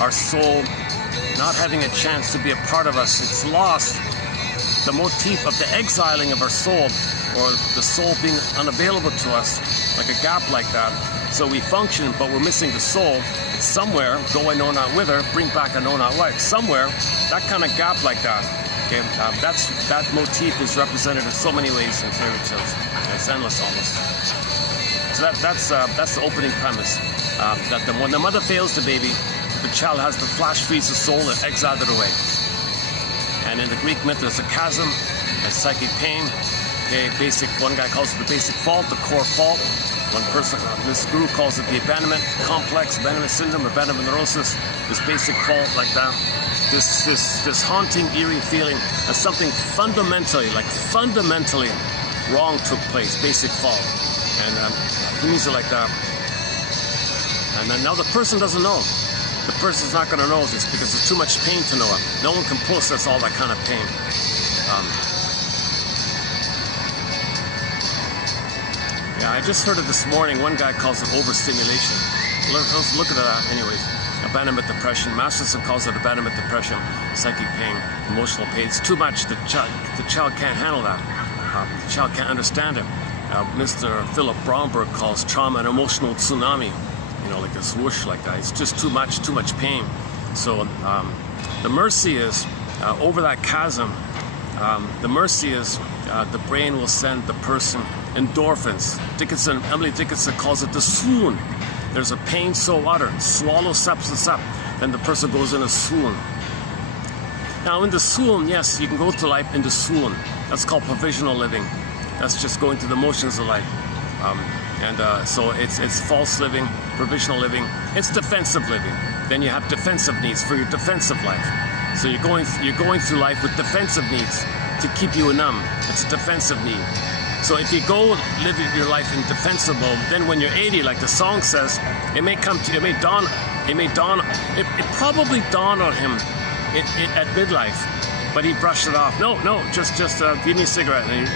our soul not having a chance to be a part of us. It's lost the motif of the exiling of our soul, or the soul being unavailable to us, like a gap like that. So we function, but we're missing the soul. It's somewhere, go I know not whither, bring back I know not what. Somewhere, that kind of gap like that. Okay, that motif is represented in so many ways in fairy tales. It's endless almost. So that's the opening premise. That when the mother fails the baby, the child has to flash freeze the soul and exile it away. And in the Greek myth, there's a chasm, a psychic pain. Okay, one guy calls it the basic fault, the core fault. One person, this guru calls it the abandonment complex, abandonment syndrome, abandonment neurosis. This basic fault like that. This haunting, eerie feeling that something fundamentally wrong took place. Basic fault, and he means it like that. And then now the person doesn't know. The person's not going to know this because there's too much pain to know it. No one can process all that kind of pain. Yeah, I just heard it this morning. One guy calls it overstimulation. Let's look at that anyways. Abandonment depression. Masterson calls it abandonment depression, psychic pain, emotional pain. It's too much. The child can't handle that. The child can't understand it. Mr. Philip Bromberg calls trauma an emotional tsunami. You know, like a swoosh like that. It's just too much pain. So the mercy is, over that chasm, the mercy is the brain will send the person endorphins. Emily Dickinson calls it the swoon. There's a pain so utter, swallow substance up, then the person goes in a swoon. Now in the swoon, yes, you can go through life in the swoon. That's called provisional living. That's just going through the motions of life. So it's false living, provisional living. It's defensive living. Then you have defensive needs for your defensive life. So you're going through life with defensive needs to keep you numb. It's a defensive need. So if you go live your life in defensive mode, then when you're 80, like the song says, it probably dawned on him at midlife, but he brushed it off. No, just give me a cigarette, and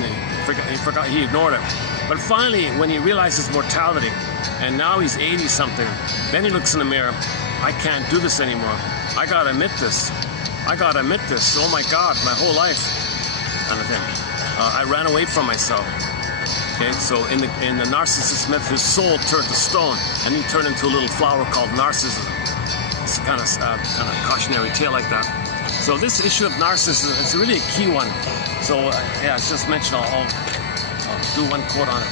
he forgot, he ignored it. But finally, when he realizes mortality, and now he's 80 something, then he looks in the mirror. I can't do this anymore. I gotta admit this. Oh my God, my whole life, kind of thing. I ran away from myself. Okay, so in the narcissist myth, his soul turned to stone, and he turned into a little flower called narcissism. It's kind of cautionary tale like that. So this issue of narcissism, it's really a key one. So yeah, it's just mentioned. I'll do one quote on it.